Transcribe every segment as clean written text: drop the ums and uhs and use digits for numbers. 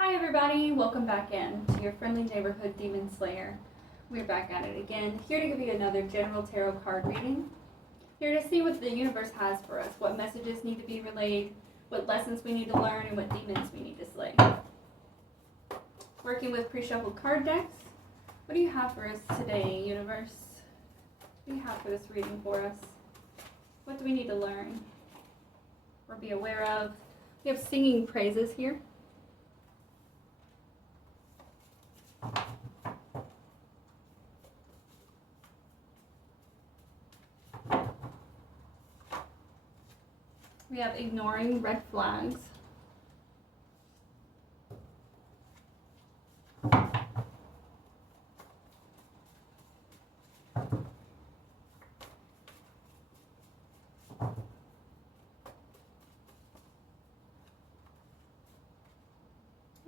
Hi everybody, welcome back in to your friendly neighborhood demon slayer. We're back at it again, here to give you another general tarot card reading. Here to see what the universe has for us, what messages need to be relayed, what lessons we need to learn, and what demons we need to slay. Working with pre-shuffled card decks, what do you have for us today, universe? What do you have for this reading for us? What do we need to learn or be aware of? We have singing praises here. We have ignoring red flags.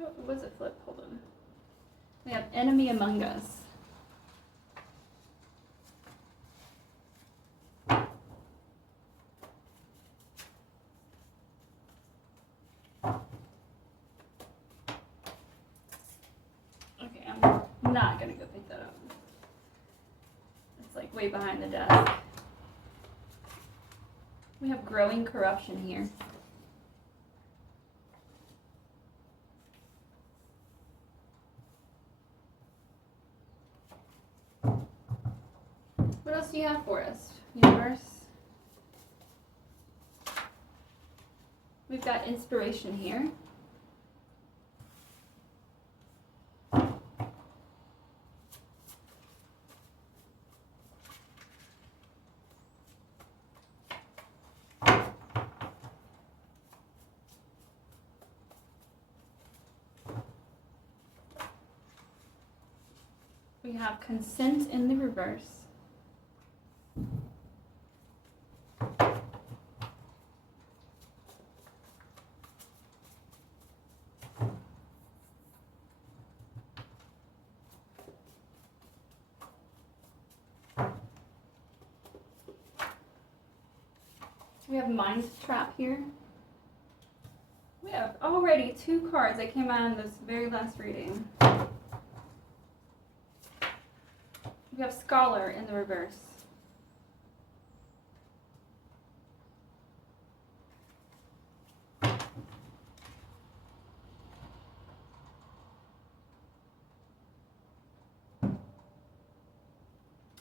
Oh, it was a flip, hold on. We have enemy among us. Okay, I'm not gonna go pick that up. It's like way behind the desk. We have growing corruption here. What else do you have for us, universe? We've got inspiration here. We have consent in the reverse. We have mind trap here. We have already 2 cards that came out in this very last reading. We have scholar in the reverse.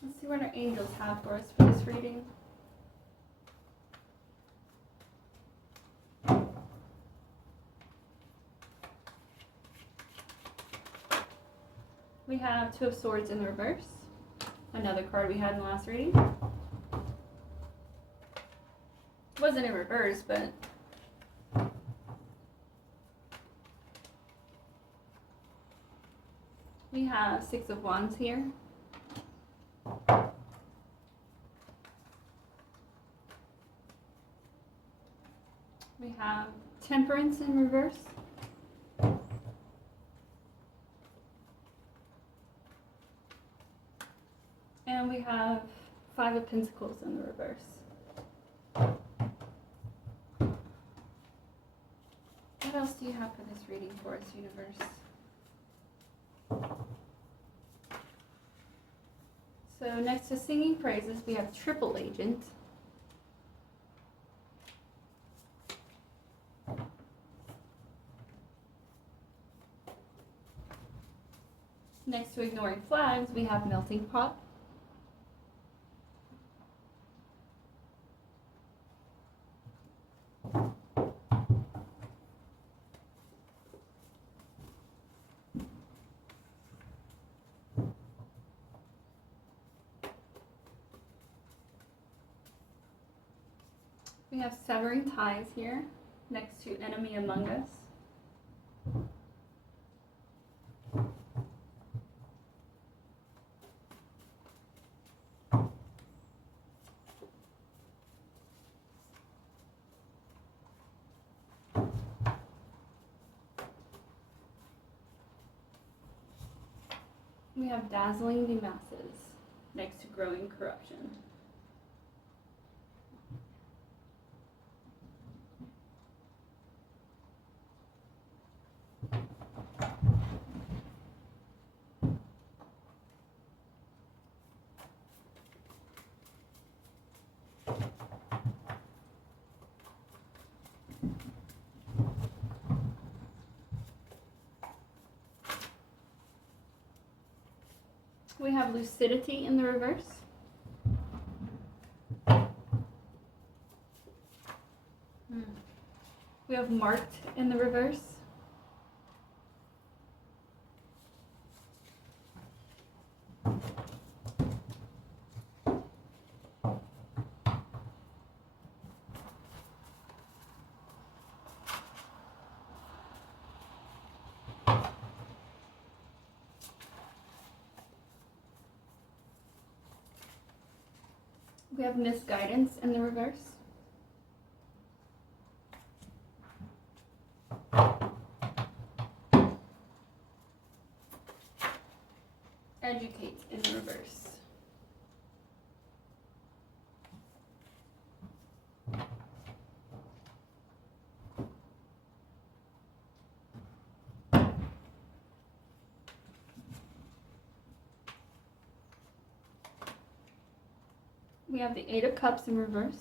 Let's see what our angels have for us for this reading. We have 2 of swords in the reverse. Another card we had in the last reading. It wasn't in reverse, but we have 6 of wands here. We have temperance in reverse. And we have 5 of pentacles in the reverse. What else do you have for this reading for us, universe? So next to singing praises, we have triple agent. Next to ignoring flags, we have melting pot. We have severing ties here, next to enemy among us. We have dazzling the masses, next to growing corruption. We have lucidity in the reverse. We have marked in the reverse. We have misguidance in the reverse. Educate in the reverse. We have the Eight of Cups in reverse.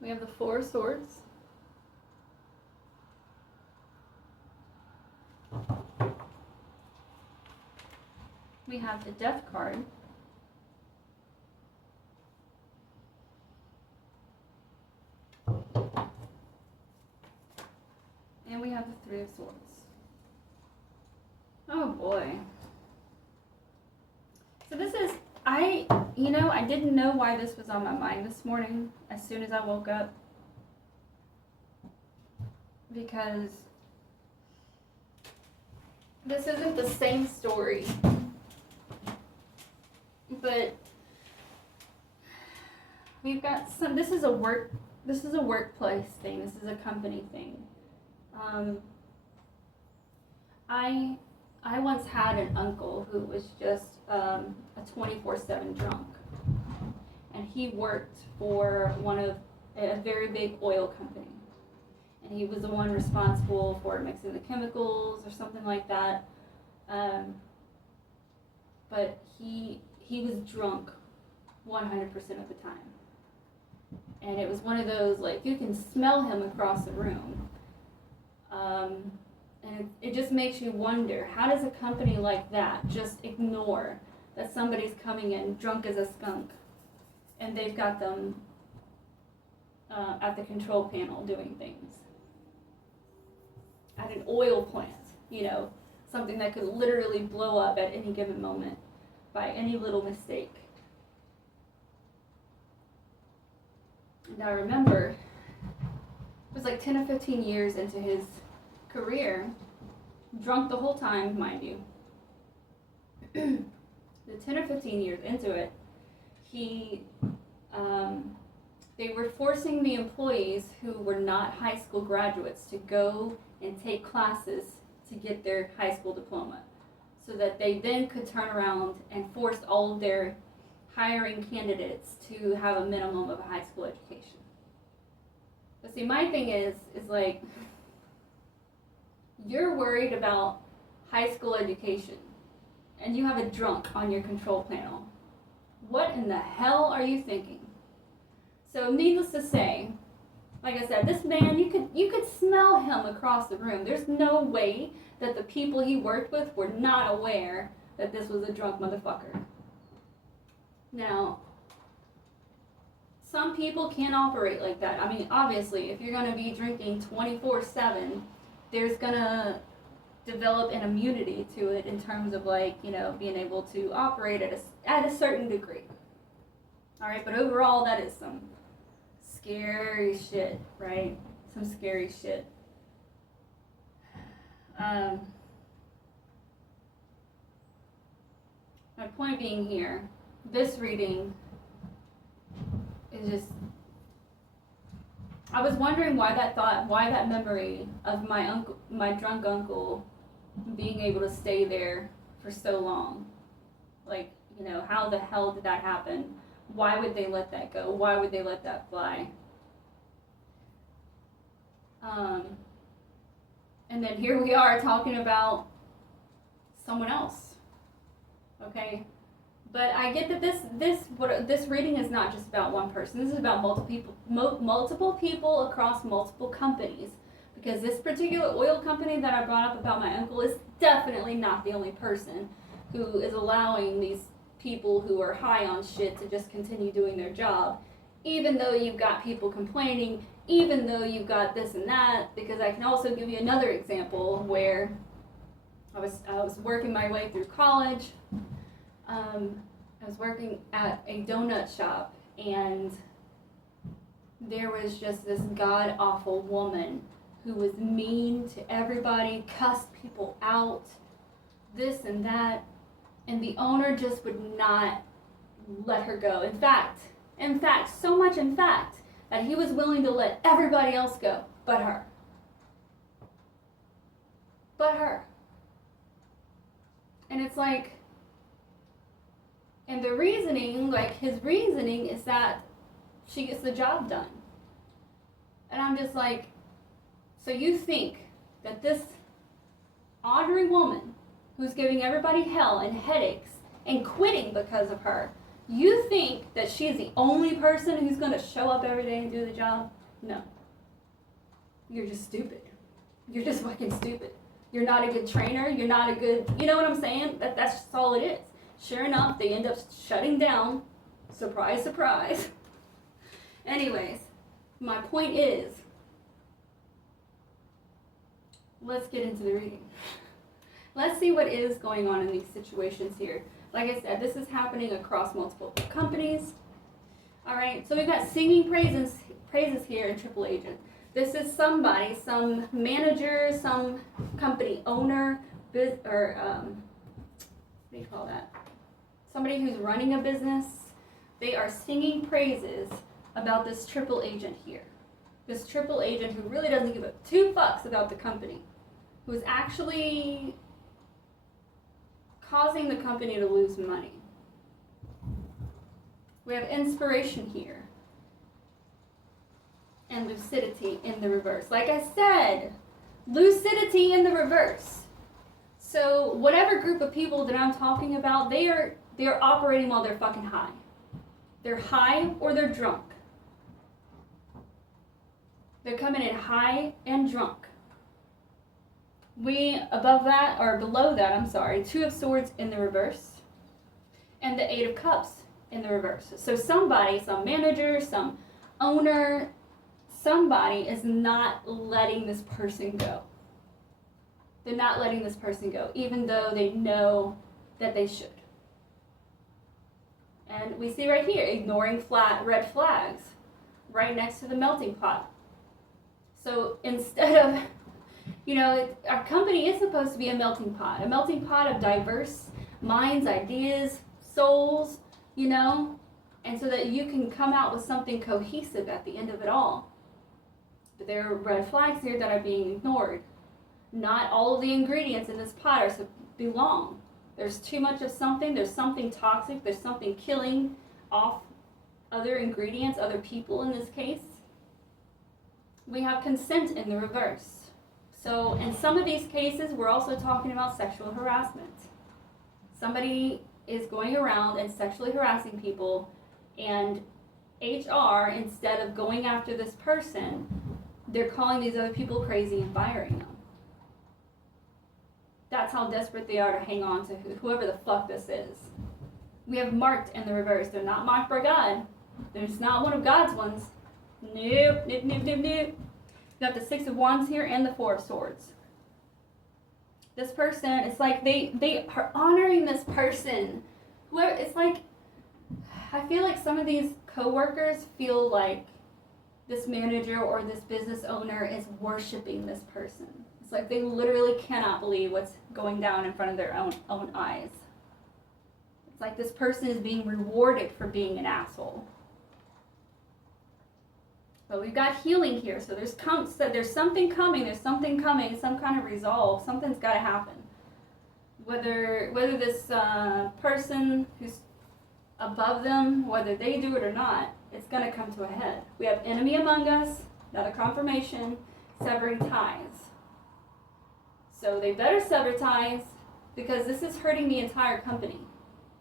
We have the Four of Swords. We have the Death card. And we have the Three of Swords. Oh boy. So this is, I didn't know why this was on my mind this morning as soon as I woke up. Because this isn't the same story. But we've got some, this is a workplace thing. This is a company thing. I once had an uncle who was just a 24/7 drunk, and he worked for a very big oil company, and he was the one responsible for mixing the chemicals or something like that. But he was drunk 100% of the time, and it was one of those, like, you can smell him across the room. And it just makes you wonder, how does a company like that just ignore that somebody's coming in drunk as a skunk and they've got them at the control panel doing things? At an oil plant, something that could literally blow up at any given moment by any little mistake. And I remember, it was like 10 or 15 years into his career, drunk the whole time, mind you. The 10 or 15 years into it, they were forcing the employees who were not high school graduates to go and take classes to get their high school diploma, so that they then could turn around and force all of their hiring candidates to have a minimum of a high school education. But see, my thing is like, you're worried about high school education, and you have a drunk on your control panel. What in the hell are you thinking? So needless to say, like I said, this man, you could smell him across the room. There's no way that the people he worked with were not aware that this was a drunk motherfucker. Now, some people can't operate like that. I mean, obviously, if you're going to be drinking 24/7, there's going to develop an immunity to it in terms of, like, being able to operate at a certain degree. All right, but overall, that is some scary shit, right? Some scary shit. My point being here, this reading is just, I was wondering why that memory of my drunk uncle being able to stay there for so long. Like, how the hell did that happen? Why would they let that go? Why would they let that fly? And then here we are talking about someone else. okay? But I get that this reading is not just about one person. This is about multiple people across multiple companies. Because this particular oil company that I brought up about my uncle is definitely not the only person who is allowing these people who are high on shit to just continue doing their job. Even though you've got people complaining, even though you've got this and that, because I can also give you another example where I was working my way through college. I was working at a donut shop, and there was just this god-awful woman who was mean to everybody, cussed people out, this and that, and the owner just would not let her go. In fact, so much in fact, that he was willing to let everybody else go, but her. But her. And it's like, and the reasoning, like his reasoning is that she gets the job done. And I'm just like, so you think that this ornery woman who's giving everybody hell and headaches and quitting because of her, you think that she's the only person who's going to show up every day and do the job? No. You're just stupid. You're just fucking stupid. You're not a good trainer. You're not a good, you know what I'm saying? That's just all it is. Sure enough, they end up shutting down. Surprise, surprise. Anyways, my point is, let's get into the reading. Let's see what is going on in these situations here. Like I said, this is happening across multiple companies. All right, so we've got singing praises here in Triple Agent. This is somebody, some manager, some company owner, what do you call that? Somebody who's running a business. They are singing praises about this triple agent here. This triple agent who really doesn't give a two fucks about the company, who is actually causing the company to lose money. We have inspiration here. And lucidity in the reverse. Like I said, lucidity in the reverse. So whatever group of people that I'm talking about, they are operating while they're fucking high. They're high or they're drunk. They're coming in high and drunk. Below that, Two of Swords in the reverse, and the Eight of Cups in the reverse. So somebody, some manager, some owner, somebody is not letting this person go. They're not letting this person go, even though they know that they should. And we see right here, ignoring red flags, right next to the melting pot. So instead of, our company is supposed to be a melting pot of diverse minds, ideas, souls, and so that you can come out with something cohesive at the end of it all. But there are red flags here that are being ignored. Not all of the ingredients in this pot belong. There's too much of something, there's something toxic, there's something killing off other ingredients, other people in this case. We have consent in the reverse. So in some of these cases, we're also talking about sexual harassment. Somebody is going around and sexually harassing people, and HR, instead of going after this person, they're calling these other people crazy and firing them. That's how desperate they are to hang on to whoever the fuck this is. We have marked in the reverse. They're not marked by God. There's not one of God's ones. Nope. We got the Six of Wands here and the Four of Swords. This person, it's like they are honoring this person. It's like, I feel like some of these co-workers feel like this manager or this business owner is worshiping this person. It's like they literally cannot believe what's going down in front of their own eyes. It's like this person is being rewarded for being an asshole. But we've got healing here, so there's something coming, some kind of resolve, something's got to happen. Whether this person who's above them, whether they do it or not, it's going to come to a head. We have enemy among us, another confirmation, severing ties. So they better sever ties, because this is hurting the entire company.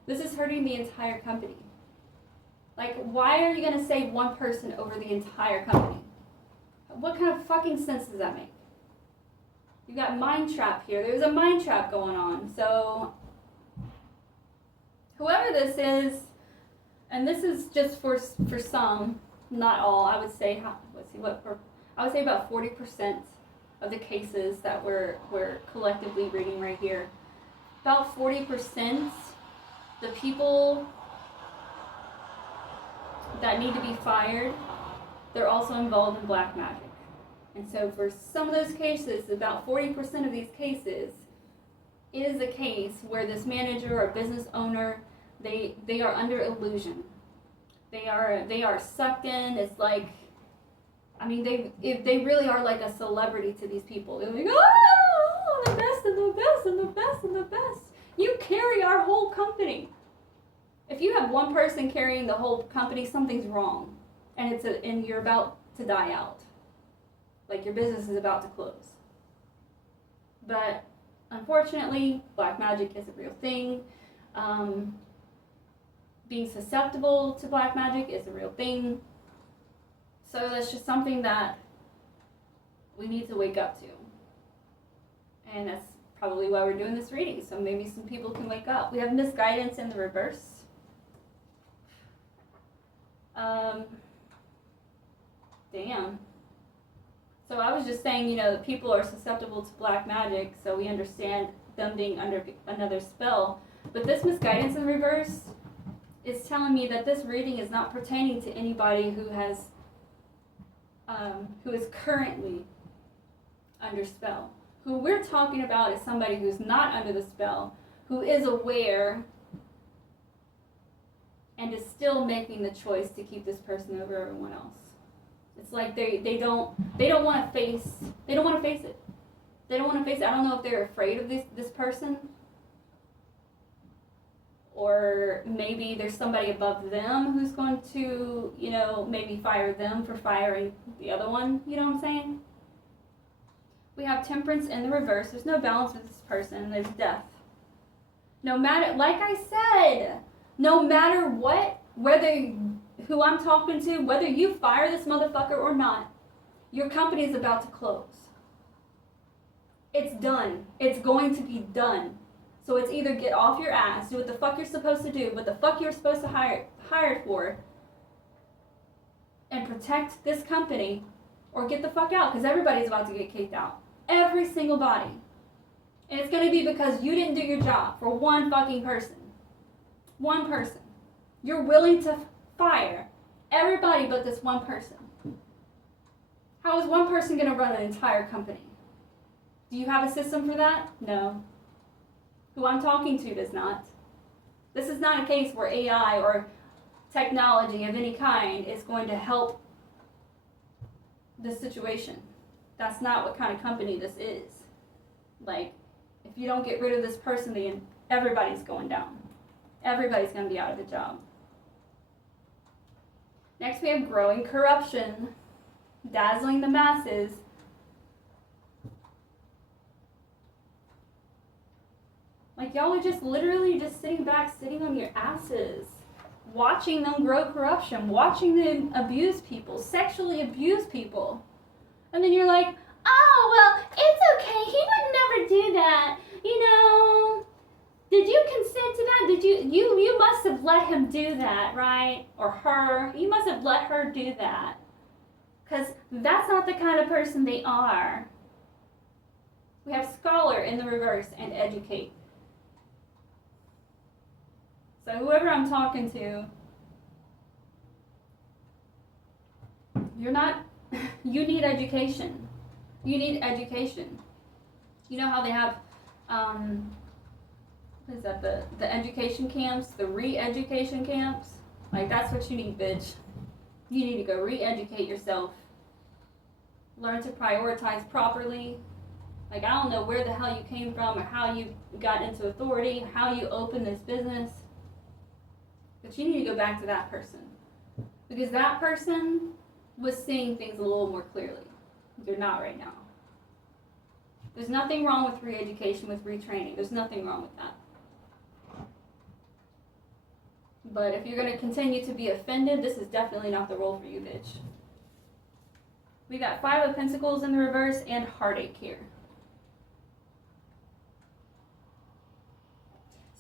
This is hurting the entire company. Like, why are you going to save one person over the entire company? What kind of fucking sense does that make? You got mind trap here. There's a mind trap going on. So, whoever this is, and this is just for some, not all. I would say, I would say about 40% of the cases that we're collectively reading right here. About 40%, the people that need to be fired, they're also involved in black magic. And so for some of those cases, about 40% of these cases is a case where this manager or business owner, they are under illusion. They are sucked in. It's like, I mean, they really are like a celebrity to these people. They're like, oh, the best and the best and the best and the best. You carry our whole company. If you have one person carrying the whole company, something's wrong, and you're about to die out. Like your business is about to close. But unfortunately, black magic is a real thing. Being susceptible to black magic is a real thing. So that's just something that we need to wake up to. And that's probably why we're doing this reading. So maybe some people can wake up. We have misguidance in the reverse. Damn. So I was just saying, that people are susceptible to black magic, so we understand them being under another spell. But this misguidance in reverse is telling me that this reading is not pertaining to anybody who is currently under spell. Who we're talking about is somebody who's not under the spell, who is aware and is still making the choice to keep this person over everyone else. It's like they don't want to face it. They don't want to face it. I don't know if they're afraid of this person, or maybe there's somebody above them who's going to, maybe fire them for firing the other one. You know what I'm saying? We have temperance in the reverse. There's no balance with this person. There's death. No matter, like I said, no matter what, who I'm talking to, whether you fire this motherfucker or not, your company is about to close. It's done. It's going to be done. So it's either get off your ass, do what the fuck you're supposed to do, what the fuck you're supposed to hired for, and protect this company, or get the fuck out, because everybody's about to get kicked out. Every single body. And it's going to be because you didn't do your job for one fucking person. One person. You're willing to fire everybody but this one person. How is one person going to run an entire company? Do you have a system for that? No. Who I'm talking to does not. This is not a case where AI or technology of any kind is going to help this situation. That's not what kind of company this is. Like, if you don't get rid of this person, then everybody's going down. Everybody's going to be out of the job. Next, we have growing corruption, dazzling the masses. Like, y'all are just literally just sitting back, sitting on your asses, watching them grow corruption, watching them abuse people, sexually abuse people. And then you're like, oh, well, it's okay. He would never do that. Did you consent to that? You must have let him do that, right? Or her. You must have let her do that. Because that's not the kind of person they are. We have scholar in the reverse and educate. So whoever I'm talking to, you need education. You need education. You know how they have, what is that, the education camps, the re-education camps? Like, that's what you need, bitch. You need to go re-educate yourself. Learn to prioritize properly. Like, I don't know where the hell you came from or how you got into authority, how you opened this business. But you need to go back to that person. Because that person was seeing things a little more clearly. You're not right now. There's nothing wrong with re-education, with retraining. There's nothing wrong with that. But if you're going to continue to be offended, this is definitely not the role for you, bitch. We got 5 of Pentacles in the reverse and heartache here.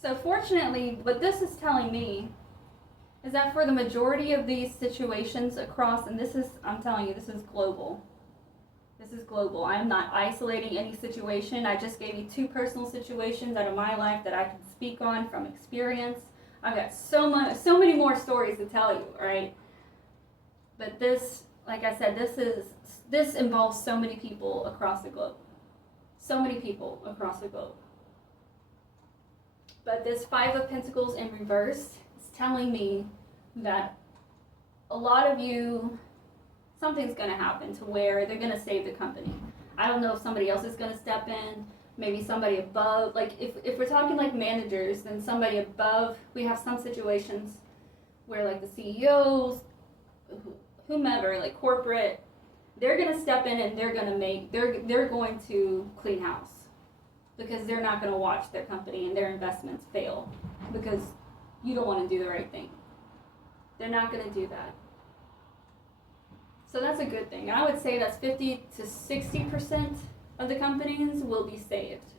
So fortunately, what this is telling me is that for the majority of these situations across, and this is, I'm telling you, this is global. This is global. I am not isolating any situation. I just gave you 2 personal situations out of my life that I can speak on from experience. I've got so many more stories to tell you, right? But this, like I said, this involves so many people across the globe. So many people across the globe. But this 5 of Pentacles in reverse is telling me that a lot of you, something's going to happen to where they're going to save the company. I don't know if somebody else is going to step in, maybe somebody above. Like if we're talking like managers, then somebody above. We have some situations where like the CEOs, whomever, like corporate, they're going to step in and they're going to clean house. Because they're not going to watch their company and their investments fail because you don't want to do the right thing. They're not going to do that. So that's a good thing. I would say that's 50 to 60% of the companies will be saved.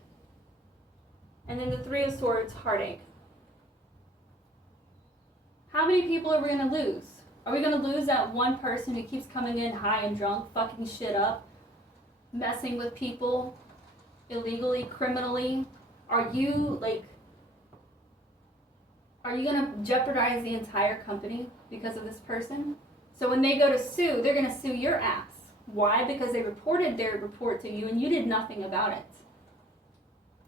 And then the 3 of Swords, heartache. How many people are we going to lose? Are we going to lose that one person who keeps coming in high and drunk, fucking shit up, messing with people? Illegally, criminally? Are you gonna jeopardize the entire company because of this person? So when they go to sue, they're gonna sue your ass. Why? Because they reported their report to you and you did nothing about it.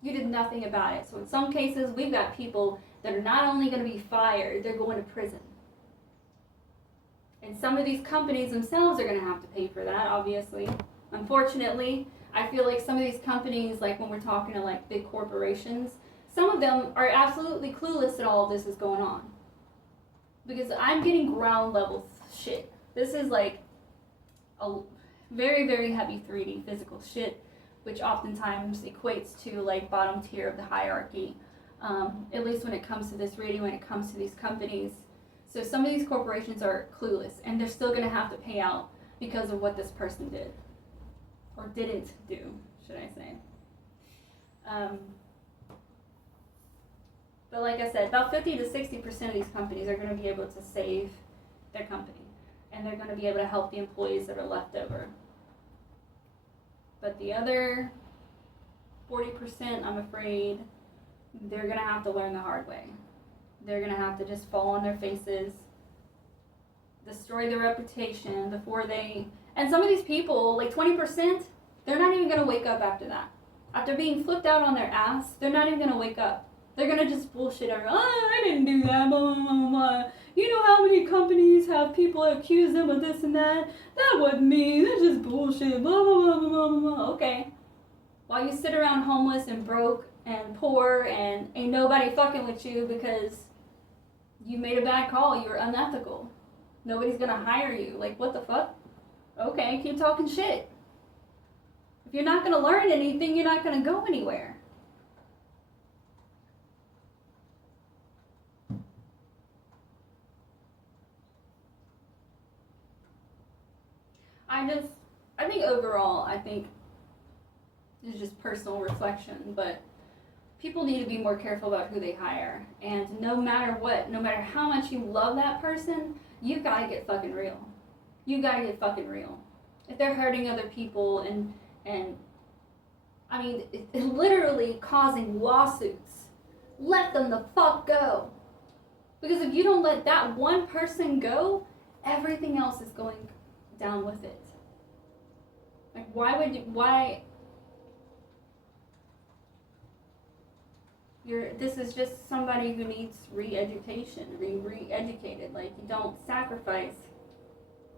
You did nothing about it. So in some cases, we've got people that are not only gonna be fired, they're going to prison. And some of these companies themselves are gonna have to pay for that, obviously. Unfortunately, I feel like some of these companies, like when we're talking to like big corporations, some of them are absolutely clueless that all of this is going on. Because I'm getting ground level shit. This is like a very, very heavy 3D physical shit, which oftentimes equates to like bottom tier of the hierarchy. At least when it comes to this reading, when it comes to these companies. So some of these corporations are clueless and they're still going to have to pay out because of what this person did. Or didn't do, should I say. But like I said, about 50 to 60% of these companies are going to be able to save their company. And they're going to be able to help the employees that are left over. But the other 40%, I'm afraid, they're going to have to learn the hard way. They're going to have to just fall on their faces, destroy their reputation before they... And some of these people, like 20%, they're not even going to wake up after that. After being flipped out on their ass, they're not even going to wake up. They're going to just bullshit everyone. Oh, I didn't do that, blah, blah, blah, blah. You know how many companies have people accuse them of this and that? That wasn't me. That's just bullshit, blah, blah, blah, blah, blah, blah. Okay. While you sit around homeless and broke and poor and ain't nobody fucking with you because you made a bad call, you were unethical. Nobody's going to hire you. Like, what the fuck? Okay, keep talking shit. If you're not going to learn anything, you're not going to go anywhere. I think overall, this is just personal reflection, but people need to be more careful about who they hire. And no matter what, no matter how much you love that person, you've got to get fucking real. You gotta get fucking real. If they're hurting other people and I mean, literally causing lawsuits, let them the fuck go. Because if you don't let that one person go, everything else is going down with it. Like, this is just somebody who needs re-education, re-educated. Like, you don't sacrifice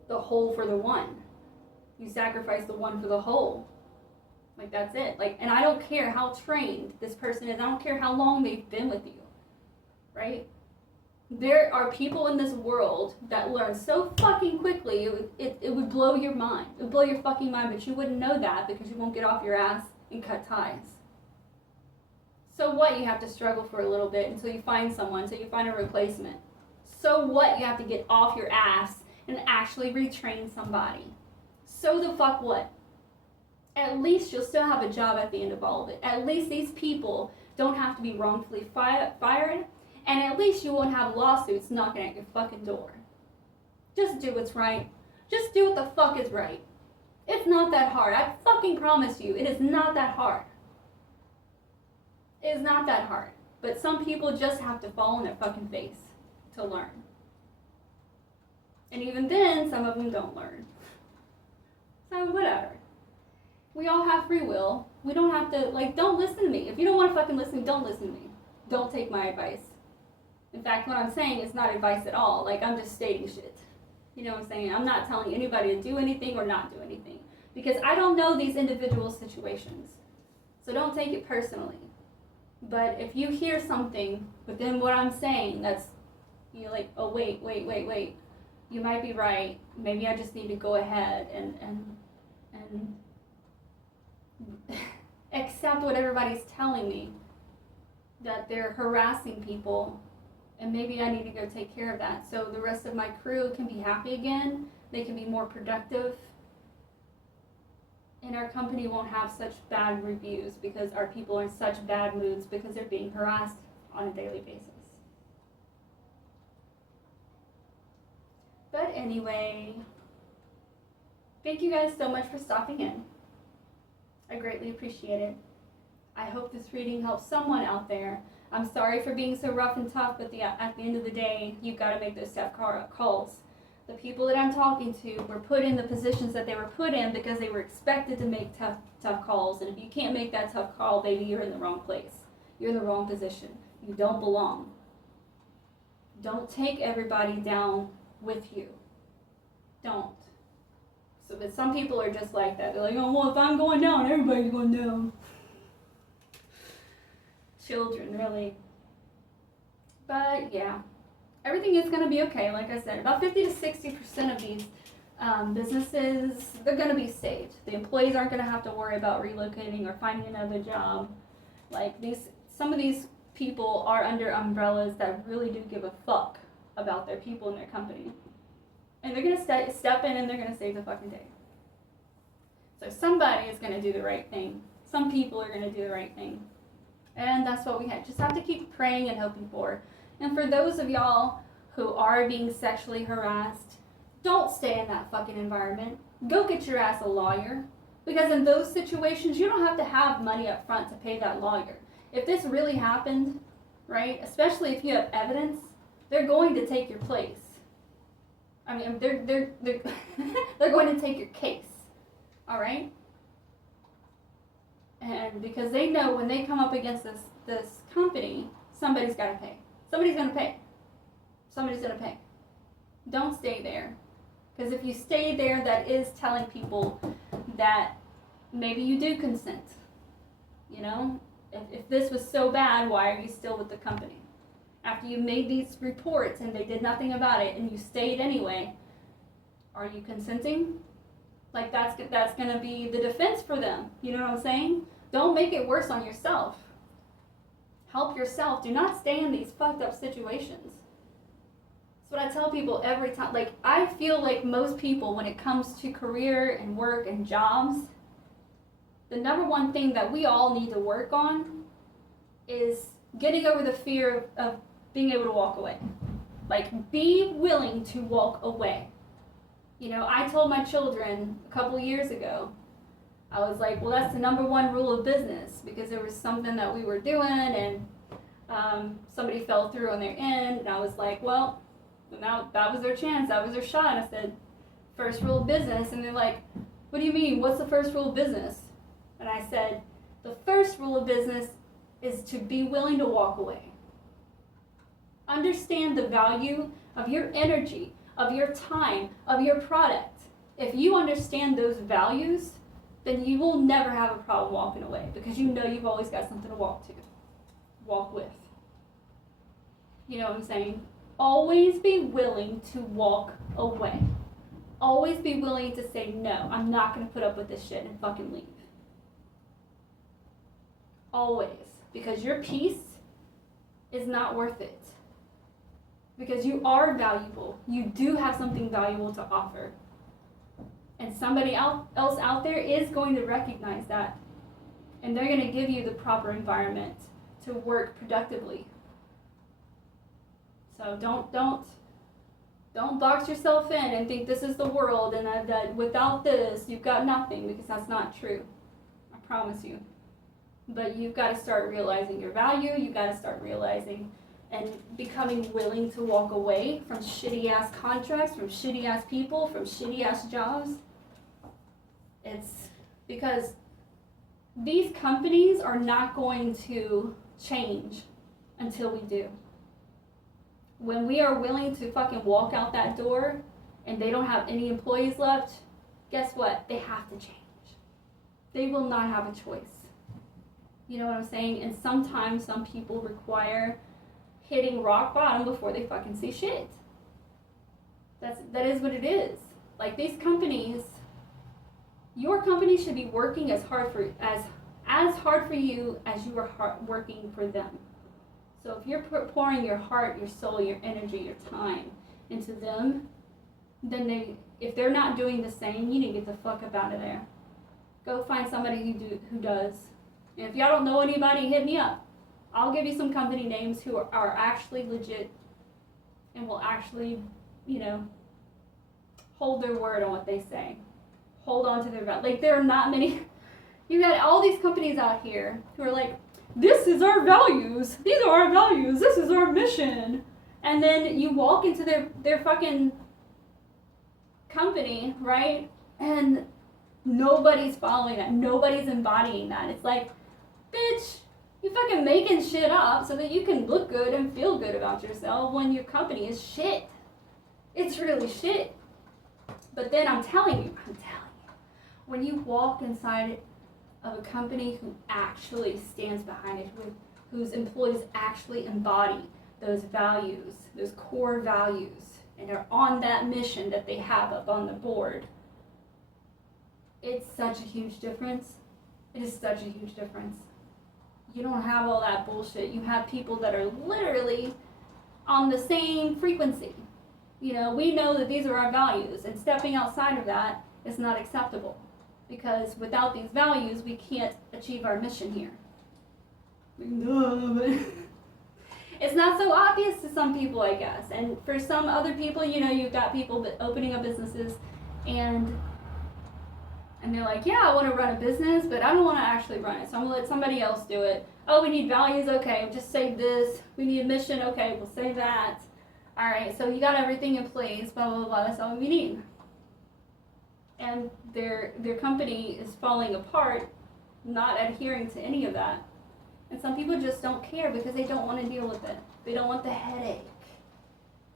the whole for the one. You sacrifice the one for the whole. Like, that's it. Like, and I don't care how trained this person is. I don't care how long they've been with you. Right? There are people in this world that learn so fucking quickly, it would blow your mind. It would blow your fucking mind, but you wouldn't know that because you won't get off your ass and cut ties. So what? You have to struggle for a little bit until you find someone, until you find a replacement. So what? You have to get off your ass and actually retrain somebody. So the fuck what? At least you'll still have a job at the end of all of it. At least these people don't have to be wrongfully fired, and at least you won't have lawsuits knocking at your fucking door. Just do what's right. Just do what the fuck is right. It's not that hard. I fucking promise you, it is not that hard. It is not that hard. But some people just have to fall on their fucking face to learn. And even then, some of them don't learn. So whatever. We all have free will. We don't have to, don't listen to me. If you don't want to fucking listen to me, don't listen to me. Don't take my advice. In fact, what I'm saying is not advice at all. I'm just stating shit. You know what I'm saying? I'm not telling anybody to do anything or not do anything. Because I don't know these individual situations. So don't take it personally. But if you hear something within what I'm saying that's, you're like, oh, wait. You might be right. Maybe I just need to go ahead and accept what everybody's telling me, that they're harassing people, and maybe I need to go take care of that so the rest of my crew can be happy again, they can be more productive, and our company won't have such bad reviews because our people are in such bad moods because they're being harassed on a daily basis. But anyway, thank you guys so much for stopping in. I greatly appreciate it. I hope this reading helps someone out there. I'm sorry for being so rough and tough, but at the end of the day, you've got to make those tough calls. The people that I'm talking to were put in the positions that they were put in because they were expected to make tough calls. And if you can't make that tough call, baby, you're in the wrong place. You're in the wrong position. You don't belong. Don't take everybody down with you. Don't. So, but some people are just like that. They're like, oh, well, if I'm going down, everybody's going down. Children, really. But, yeah. Everything is going to be okay, like I said. About 50 to 60% of these businesses, they're going to be saved. The employees aren't going to have to worry about relocating or finding another job. Some of these people are under umbrellas that really do give a fuck about their people and their company. And they're going to step in and they're going to save the fucking day. So somebody is going to do the right thing. Some people are going to do the right thing. And that's what we just have to keep praying and hoping for. And for those of y'all who are being sexually harassed, don't stay in that fucking environment. Go get your ass a lawyer. Because in those situations, you don't have to have money up front to pay that lawyer. If this really happened, right, especially if you have evidence, they're going to take your place. I mean, they're going to take your case, all right? And because they know when they come up against this company, somebody's got to pay. Somebody's going to pay. Somebody's going to pay. Don't stay there. Because if you stay there, that is telling people that maybe you do consent. You know? If this was so bad, why are you still with the company? After you made these reports and they did nothing about it and you stayed anyway, are you consenting? That's going to be the defense for them. You know what I'm saying? Don't make it worse on yourself. Help yourself. Do not stay in these fucked up situations. That's what I tell people every time. I feel like most people, when it comes to career and work and jobs, the number one thing that we all need to work on is getting over the fear of being able to walk away. Be willing to walk away. You know, I told my children a couple years ago, I was like, well, that's the number one rule of business, because there was something that we were doing and somebody fell through on their end, and I was like, well, now that was their chance, that was their shot. And I said, first rule of business, and they're like, what do you mean, what's the first rule of business? And I said, the first rule of business is to be willing to walk away. Understand the value of your energy, of your time, of your product. If you understand those values, then you will never have a problem walking away, because you know you've always got something to walk with. You know what I'm saying? Always be willing to walk away. Always be willing to say, no, I'm not going to put up with this shit and fucking leave. Always. Because your peace is not worth it. Because you are valuable. You do have something valuable to offer. And somebody else out there is going to recognize that. And they're going to give you the proper environment to work productively. So don't box yourself in and think this is the world and that without this you've got nothing, because that's not true. I promise you. But you've got to start realizing your value. You've got to start realizing and becoming willing to walk away from shitty ass contracts, from shitty ass people, from shitty ass jobs. It's because these companies are not going to change until we do. When we are willing to fucking walk out that door and they don't have any employees left, guess what? They have to change. They will not have a choice. You know what I'm saying? And sometimes some people require hitting rock bottom before they fucking see shit. That is what it is. Like these companies, your company should be working as hard for you as you are working for them. So if you're pouring your heart, your soul, your energy, your time into them, then if they're not doing the same, you need to get the fuck up out of there. Go find somebody who does. And if y'all don't know anybody, hit me up. I'll give you some company names who are actually legit and will actually, hold their word on what they say. Hold on to their value. Like, there are not many. You got all these companies out here who are like, this is our values. These are our values. This is our mission. And then you walk into their fucking company, right? And nobody's following that. Nobody's embodying that. It's like, bitch, you fucking making shit up so that you can look good and feel good about yourself when your company is shit. It's really shit. But then I'm telling you, when you walk inside of a company who actually stands behind it, whose employees actually embody those values, those core values, and are on that mission that they have up on the board, it's such a huge difference. It is such a huge difference. You don't have all that bullshit. You have people that are literally on the same frequency. We know that these are our values, and stepping outside of that is not acceptable. Because without these values, we can't achieve our mission here. It's not so obvious to some people, I guess. And for some other people, you've got people opening up businesses and they're like, yeah, I want to run a business, but I don't want to actually run it. So I'm going to let somebody else do it. Oh, we need values? Okay, just say this. We need a mission? Okay, we'll say that. All right, so you got everything in place, blah, blah, blah. That's all we need. And their company is falling apart, not adhering to any of that. And some people just don't care because they don't want to deal with it. They don't want the headache.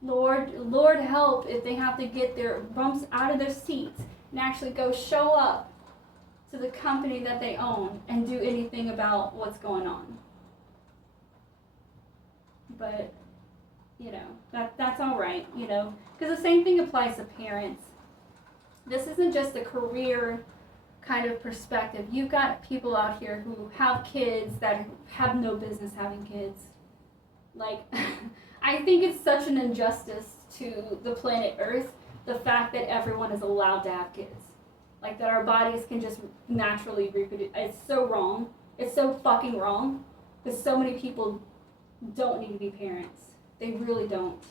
Lord help if they have to get their bumps out of their seats and actually go show up to the company that they own and do anything about what's going on. But, that's all right, because the same thing applies to parents. This isn't just a career kind of perspective. You've got people out here who have kids that have no business having kids. Like, I think it's such an injustice to the planet Earth, the fact that everyone is allowed to have kids. Like, that our bodies can just naturally reproduce. It's so wrong. It's so fucking wrong. Because so many people don't need to be parents. They really don't.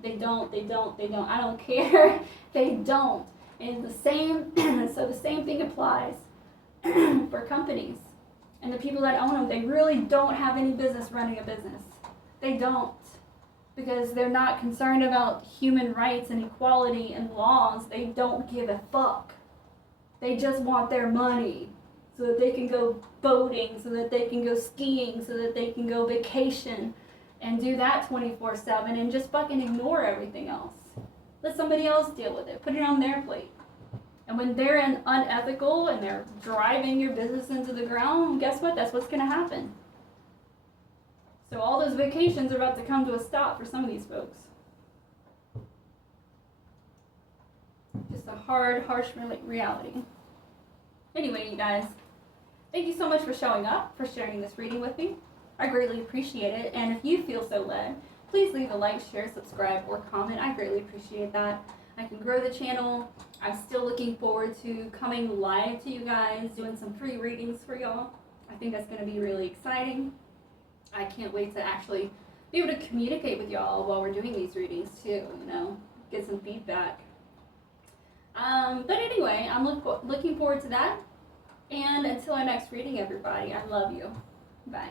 They don't. I don't care. They don't. And the same thing applies for companies. And the people that own them, they really don't have any business running a business. They don't. Because they're not concerned about human rights and equality and laws. They don't give a fuck. They just want their money so that they can go boating, so that they can go skiing, so that they can go vacation and do that 24/7 and just fucking ignore everything else. Let somebody else deal with it. Put it on their plate. And when they're unethical and they're driving your business into the ground, guess what? That's what's going to happen. So all those vacations are about to come to a stop for some of these folks. Just a hard, harsh reality. Anyway, you guys, thank you so much for showing up, for sharing this reading with me. I greatly appreciate it. And if you feel so led please leave a like, share, subscribe, or comment. I greatly appreciate that. I can grow the channel. I'm still looking forward to coming live to you guys, doing some free readings for y'all. I think that's going to be really exciting. I can't wait to actually be able to communicate with y'all while we're doing these readings too, get some feedback. But anyway, I'm looking forward to that. And until our next reading, everybody, I love you. Bye.